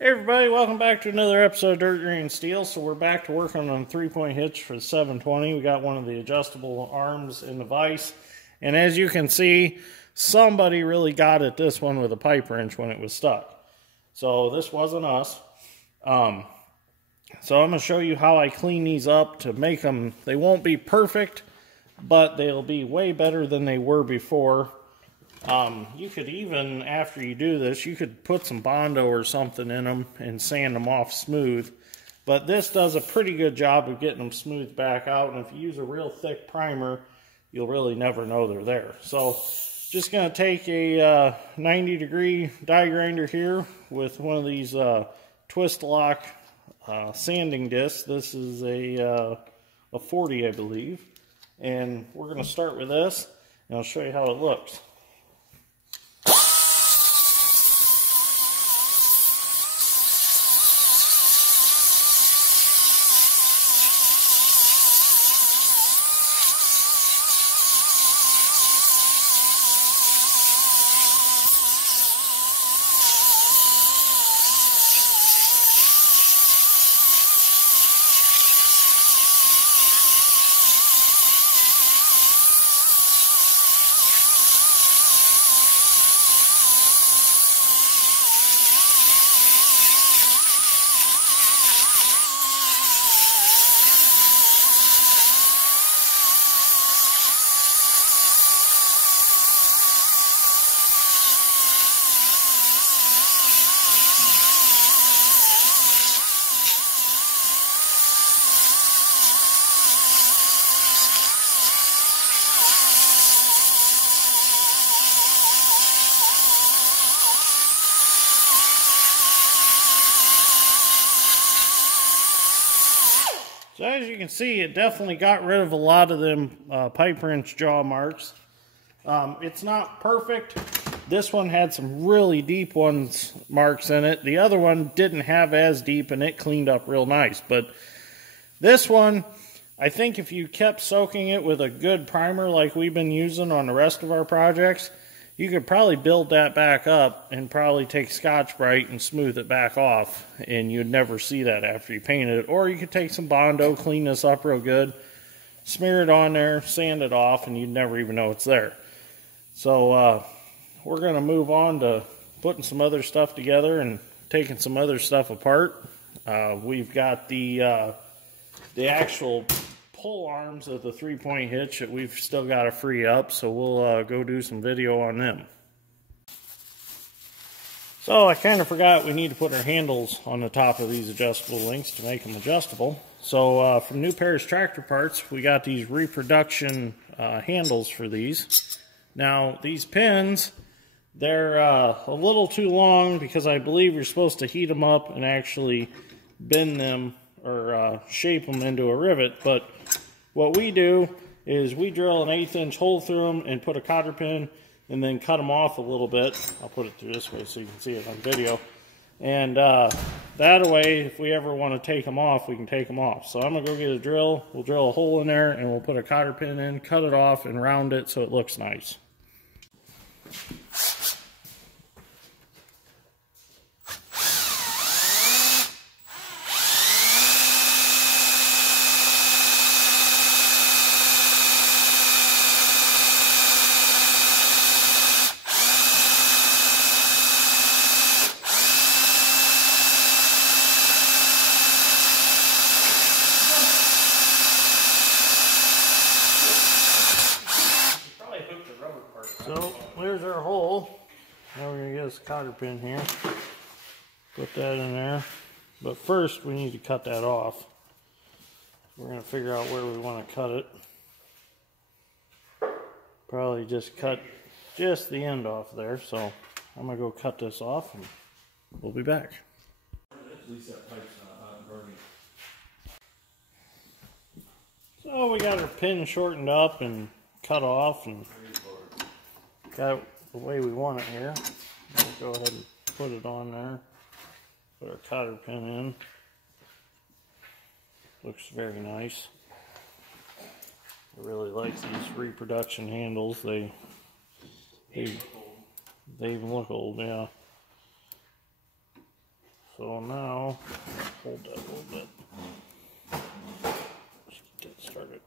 Hey everybody, welcome back to another episode of Dirt Green Steel. So we're back to working on a 3-point hitch for the 720. We got one of the adjustable arms in the vise. And as you can see, somebody really got at this one with a pipe wrench when it was stuck. So this wasn't us. So I'm going to show you how I clean these up to make them, they won't be perfect, but they'll be way better than they were before. You could even, after you do this, you could put some Bondo or something in them and sand them off smooth. But this does a pretty good job of getting them smoothed back out. And if you use a real thick primer, you'll really never know they're there. So, just going to take a 90-degree die grinder here with one of these twist lock sanding discs. This is a 40, I believe. And we're going to start with this, and I'll show you how it looks. So as you can see, it definitely got rid of a lot of them pipe wrench jaw marks. It's not perfect. This one had some really deep marks in it. The other one didn't have as deep, and it cleaned up real nice. But this one, I think if you kept soaking it with a good primer like we've been using on the rest of our projects, you could probably build that back up and probably take Scotch-Brite and smooth it back off, and you'd never see that after you painted it. Or you could take some Bondo, clean this up real good, smear it on there, sand it off, and you'd never even know it's there. So we're going to move on to putting some other stuff together and taking some other stuff apart. We've got the actual pull arms of the 3-point hitch that we've still got to free up, so we'll go do some video on them. So I kind of forgot we need to put our handles on the top of these adjustable links to make them adjustable. So from New Paris Tractor Parts, we got these reproduction handles for these. Now these pins, they're a little too long because I believe you're supposed to heat them up and actually bend them or shape them into a rivet, but what we do is we drill an 1/8 inch hole through them and put a cotter pin and then cut them off a little bit. I'll put it through this way so you can see it on video. And that way, if we ever want to take them off, we can take them off. So I'm going to go get a drill. We'll drill a hole in there and we'll put a cotter pin in, cut it off, and round it so it looks nice. So there's our hole. Now we're going to get us a cotter pin here. Put that in there. But first we need to cut that off. We're going to figure out where we want to cut it. Probably just cut just the end off there. So I'm going to go cut this off and we'll be back. At least that pipe's not hot and burning. So we got our pin shortened up and cut off and got it the way we want it here. We'll go ahead and put it on there. Put our cotter pin in. Looks very nice. I really like these reproduction handles. They even look old, yeah. So now, hold that a little bit. Just get it started.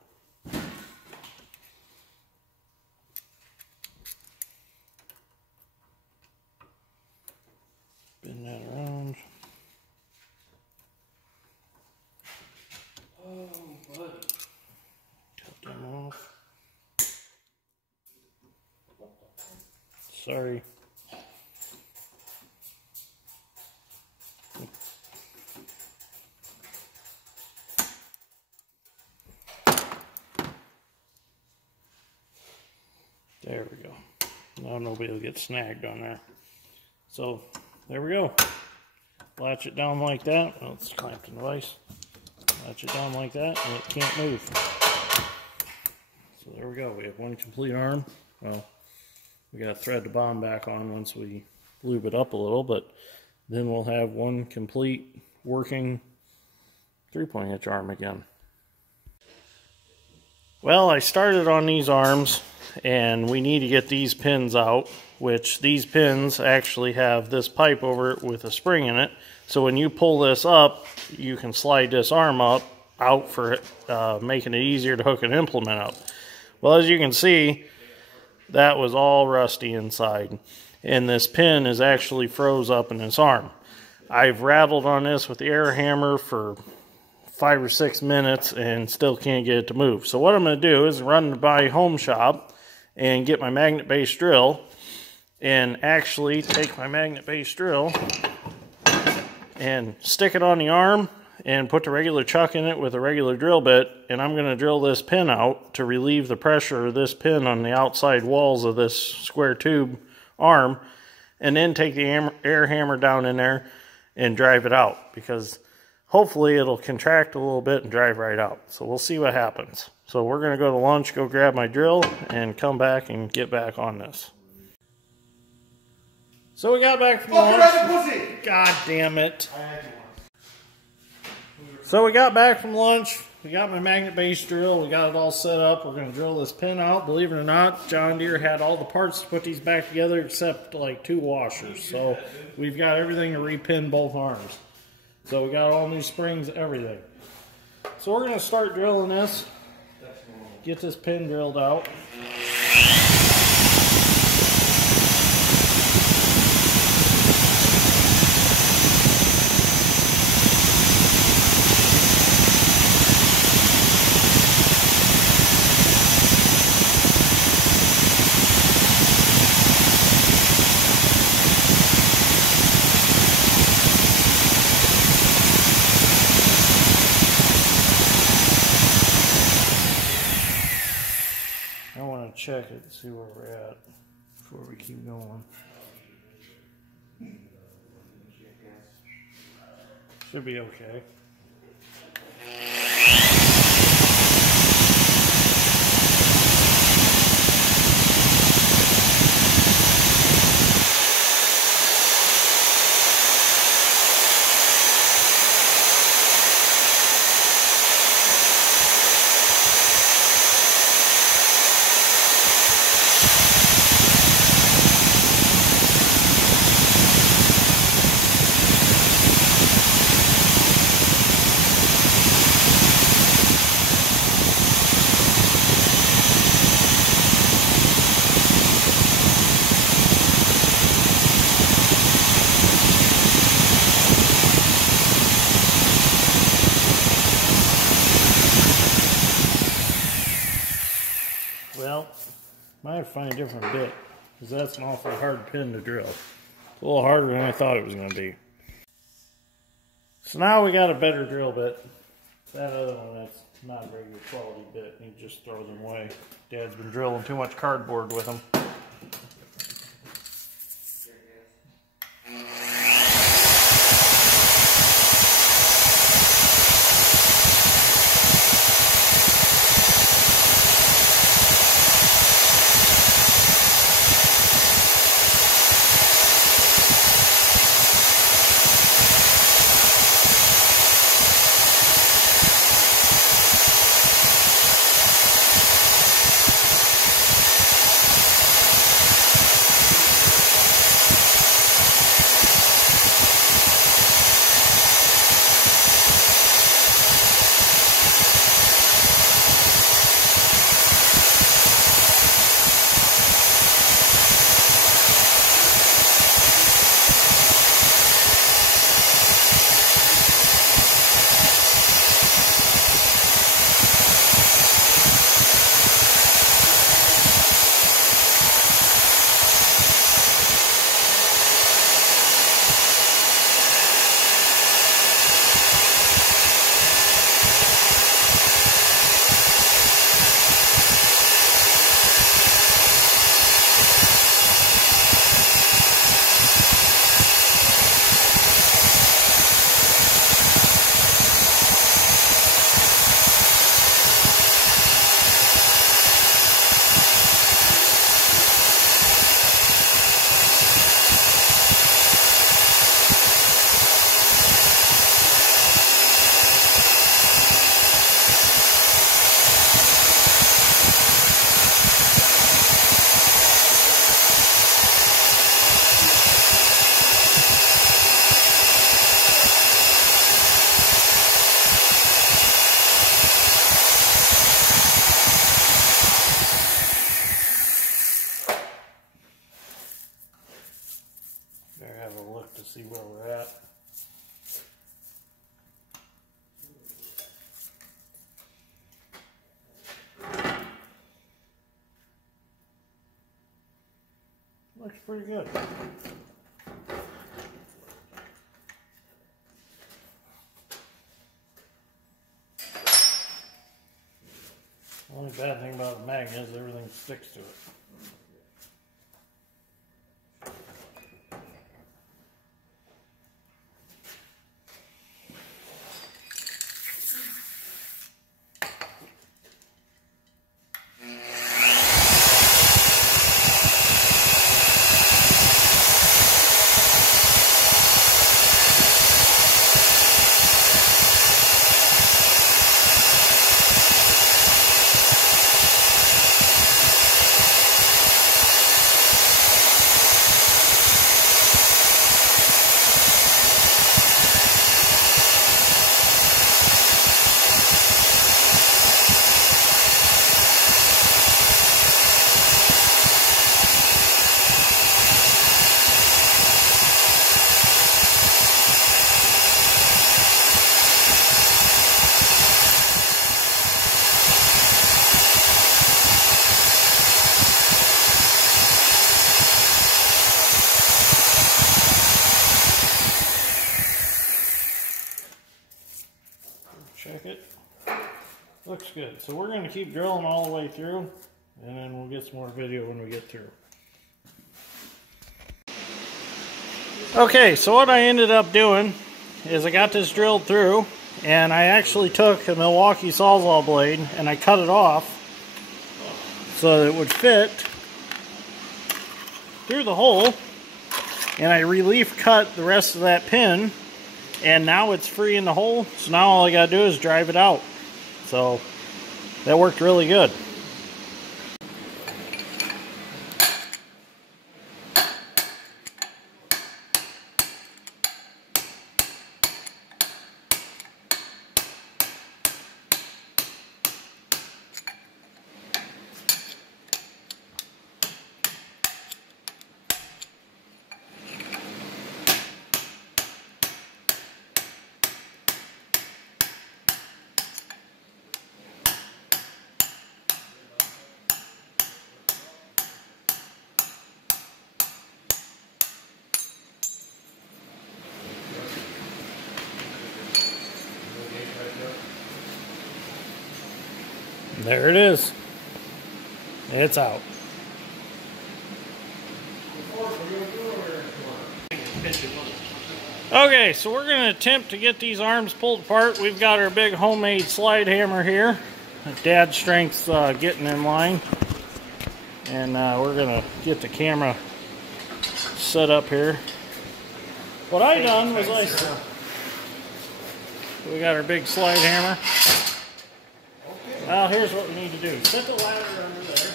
Spin that around. Oh, buddy. Cut them off. Sorry. There we go. Now nobody will get snagged on there. So there we go. Latch it down like that. Well, it's clamped in the vise. Latch it down like that and it can't move. So there we go. We have one complete arm. Well, we got to thread the bottom back on once we lube it up a little, but then we'll have one complete working 3-point hitch arm again. Well, I started on these arms and we need to get these pins out, which these pins actually have this pipe over it with a spring in it. So when you pull this up, you can slide this arm out for making it easier to hook an implement up. Well, as you can see, that was all rusty inside. And this pin is actually froze up in this arm. I've rattled on this with the air hammer for 5 or 6 minutes and still can't get it to move. So what I'm going to do is run by Home Shop and get my magnet base drill and actually take my magnet base drill and stick it on the arm and put the regular chuck in it with a regular drill bit, and I'm going to drill this pin out to relieve the pressure of this pin on the outside walls of this square tube arm, and then take the air hammer down in there and drive it out, because hopefully it'll contract a little bit and drive right out. So we'll see what happens. So we're going to go to lunch, go grab my drill, and come back and get back on this. So we got back from lunch. God damn it. So we got back from lunch. We got my magnet base drill. We got it all set up. We're going to drill this pin out. Believe it or not, John Deere had all the parts to put these back together except like 2 washers. So we've got everything to repin both arms. So we got all new springs, everything. So we're going to start drilling this. Get this pin drilled out. Check it and see where we're at before we keep going. Should be okay. Well, might have to find a different bit, because that's an awful hard pin to drill. It's a little harder than I thought it was going to be. So now we got a better drill bit. That other one, that's not a very good quality bit. You just throw them away. Dad's been drilling too much cardboard with them. to see where we're at. Looks pretty good. The only bad thing about a magnet is everything sticks to it. Check it. Looks good. So we're going to keep drilling all the way through, and then we'll get some more video when we get through. Okay, so what I ended up doing is I got this drilled through, and I actually took a Milwaukee Sawzall blade and I cut it off so that it would fit through the hole, and I relief cut the rest of that pin. And now it's free in the hole, so now all I gotta do is drive it out. So that worked really good. There it is. It's out. Okay, so we're going to attempt to get these arms pulled apart. We've got our big homemade slide hammer here. Dad's strength's getting in line. And we're going to get the camera set up here. What I done was we got our big slide hammer. Well, here's what we need to do. Set the ladder under there.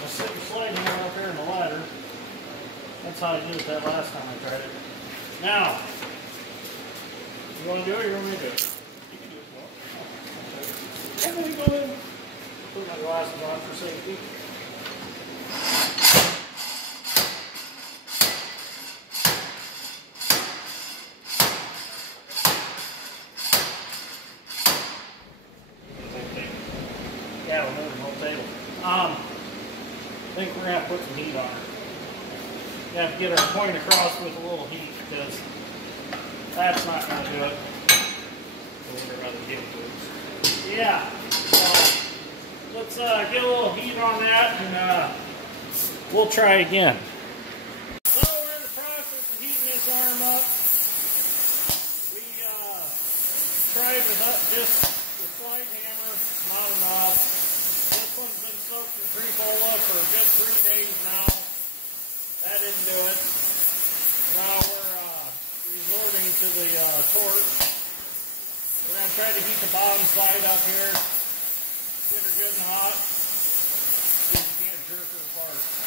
I'll set your slide hammer up here in the ladder. That's how I did it that last time I tried it. Now, you want to do it or you want me to do it? You can do it. I'm going to go in. Put my glasses on for safety. Yeah, we're moving the whole table. I think we're going to have to put some heat on it. We have to get our point across with a little heat because that's not going to do it. Yeah, so let's get a little heat on that and we'll try again. So we're in the process of heating this arm up. We tried with just the slide hammer, not enough. This one's been soaked in Tricola for a good 3 days now. That didn't do it. Now we're resorting to the torch. We're going to try to heat the bottom side up here. Get her good and hot. See if we can't jerk her apart.